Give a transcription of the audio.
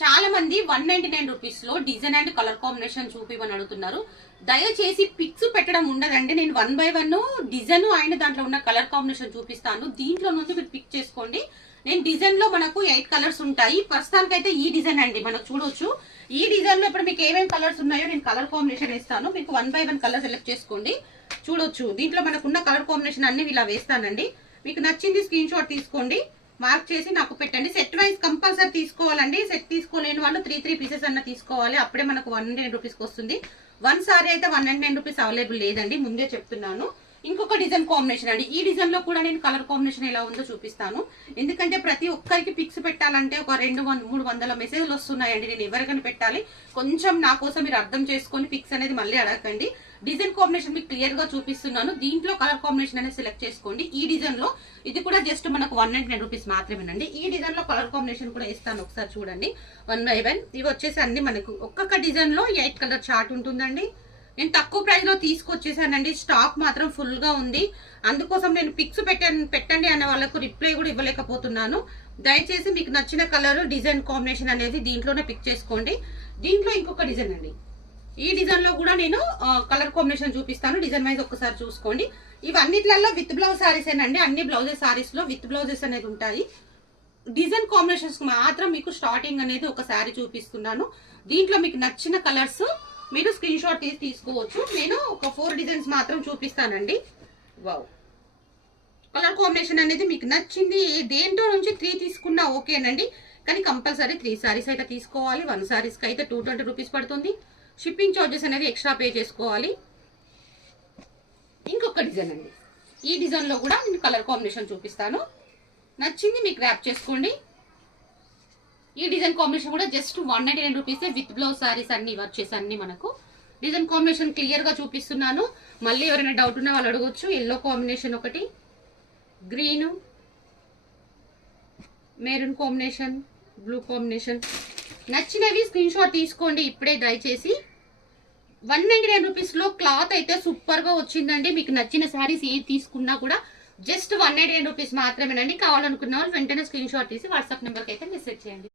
చాలా మంది 199 రూపీస్ లో డిజైన్ అండ్ కలర్ కాంబినేషన్ చూపిమని అడుగుతున్నారు. దయచేసి పిక్స్ పెట్టడం ఉండదండి. నేను 1 బై 1 డిజైన్ అయిన దాంట్లో ఉన్న కలర్ కాంబినేషన్ చూపిస్తాను. దీంట్లో నుంచి మీరు పిక్ చేసుకోండి. నేను డిజైన్ లో మనకు 8 కలర్స్ ఉంటాయి. ప్రస్తుతానికి అయితే ఈ డిజైన్ అండి మనకు చూడొచ్చు. ఈ డిజైన్ లో ఇప్పుడు మీకు ఏమేమి కలర్స్ ఉన్నాయో నేను కలర్ కాంబినేషన్ వేస్తాను. మీకు 1 బై 1 కలర్ సెలెక్ట్ చేసుకోండి. చూడొచ్చు దీంట్లో మనకున్న కలర్ కాంబినేషన్ అన్ని ఇలా వేస్తానండి. మీకు నచ్చింది స్క్రీన్ షాట్ తీసుకోండి, మార్క్ చేసి నాకు పెట్టండి. సెట్ వైజ్ కంపల్సరీ తీసుకోవాలండి. సెట్ తీసుకోలేని వాళ్ళు 3 పీసెస్ అన్న తీసుకోవాలి. అప్పుడే మనకు 199 రూపీస్కి వస్తుంది. 1 సారీ అయితే 199 రూపీస్ అవైలబుల్ లేదండి, ముందే చెప్తున్నాను. ఇంకొక డిజైన్ కాంబినేషన్ అండి. ఈ డిజైన్ లో కూడా నేను కలర్ కాంబినేషన్ ఎలా ఉందో చూపిస్తాను. ఎందుకంటే ప్రతి ఒక్కరికి పిక్స్ పెట్టాలంటే ఒక 200-300 మెసేజ్లు వస్తున్నాయండి. నేను ఎవరికైనా పెట్టాలి, కొంచెం నా కోసం మీరు అర్థం చేసుకొని పిక్స్ అనేది మళ్ళీ అడగండి. డిజైన్ కాంబినేషన్ మీకు క్లియర్ గా చూపిస్తున్నాను. దీంట్లో కలర్ కాంబినేషన్ అనేది సెలెక్ట్ చేసుకోండి. ఈ డిజైన్ లో ఇది కూడా జస్ట్ మనకు 199 రూపీస్ మాత్రమేనండి. ఈ డిజైన్ లో కలర్ కాంబినేషన్ కూడా ఇస్తాను, ఒకసారి చూడండి. 1 బై 1 ఇవి వచ్చేసి అన్ని మనకు ఒక్కొక్క డిజైన్ లో 8 కలర్ చార్ట్ ఉంటుందండి. నేను తక్కువ ప్రైస్ లో తీసుకొచ్చేసానండి. స్టాక్ మాత్రం ఫుల్ గా ఉంది. అందుకోసం నేను పిక్స్ పెట్టండి అనే వాళ్ళకు రిప్లై కూడా ఇవ్వలేకపోతున్నాను. దయచేసి మీకు నచ్చిన కలర్ డిజైన్ కాంబినేషన్ అనేది దీంట్లోనే పిక్ చేసుకోండి. దీంట్లో ఇంకొక డిజైన్ అండి. ఈ డిజైన్ లో కూడా నేను కలర్ కాంబినేషన్ చూపిస్తాను. డిజైన్ వైజ్ ఒక్కసారి చూసుకోండి. ఇవన్నిట్లలో విత్ బ్లౌజ్ సారీస్ అండి. అన్ని బ్లౌజెస్ సారీస్ లో విత్ బ్లౌజెస్ అనేది ఉంటాయి. డిజైన్ కాంబినేషన్స్ మాత్రం మీకు స్టార్టింగ్ అనేది ఒక శారీ చూపిస్తున్నాను. దీంట్లో మీకు నచ్చిన కలర్స్ మీరు స్క్రీన్ షాట్ తీసుకోవచ్చు. నేను ఒక 4 డిజైన్స్ మాత్రం చూపిస్తానండి. వావ్, కలర్ కాంబినేషన్ అనేది మీకు నచ్చింది దేంట్లో నుంచి 3 తీసుకున్నా ఓకేనండి. కానీ కంపల్సరీ 3 సారీస్ అయితే తీసుకోవాలి. 1 సారీస్కి అయితే 220 రూపీస్ పడుతుంది. షిప్పింగ్ చార్జెస్ అనేది ఎక్స్ట్రా పే చేసుకోవాలి. ఇంకొక డిజైన్ అండి. ఈ డిజైన్ లో కూడా నేను కలర్ కాంబినేషన్ చూపిస్తాను. నచ్చింది మీకు ర్యాప్ చేసుకోండి. ఈ డిజైన్ కాంబినేషన్ కూడా జస్ట్ 199 రూపీసే. విత్ బ్లౌజ్ సారీస్ అన్ని వచ్చేసి అన్ని మనకు డిజైన్ కాంబినేషన్ క్లియర్ గా చూపిస్తున్నాను. మళ్ళీ ఎవరైనా డౌట్ ఉన్న వాళ్ళు అడగొచ్చు. ఎల్లో కాంబినేషన్ ఒకటి, green, maroon combination, blue combination. నచ్చినవి స్క్రీన్ షాట్ తీసుకోండి ఇప్పుడే దయచేసి. 199 రూపీస్ లో క్లాత్ అయితే సూపర్ గా వచ్చిందండి. మీకు నచ్చిన సారీస్ ఏది తీసుకున్నా కూడా జస్ట్ 199 రూపీస్ మాత్రమేనండి. కావాలనుకున్న వాళ్ళు వెంటనే స్క్రీన్ షాట్ తీసి వాట్సాప్ నెంబర్కి అయితే మెసేజ్ చేయండి.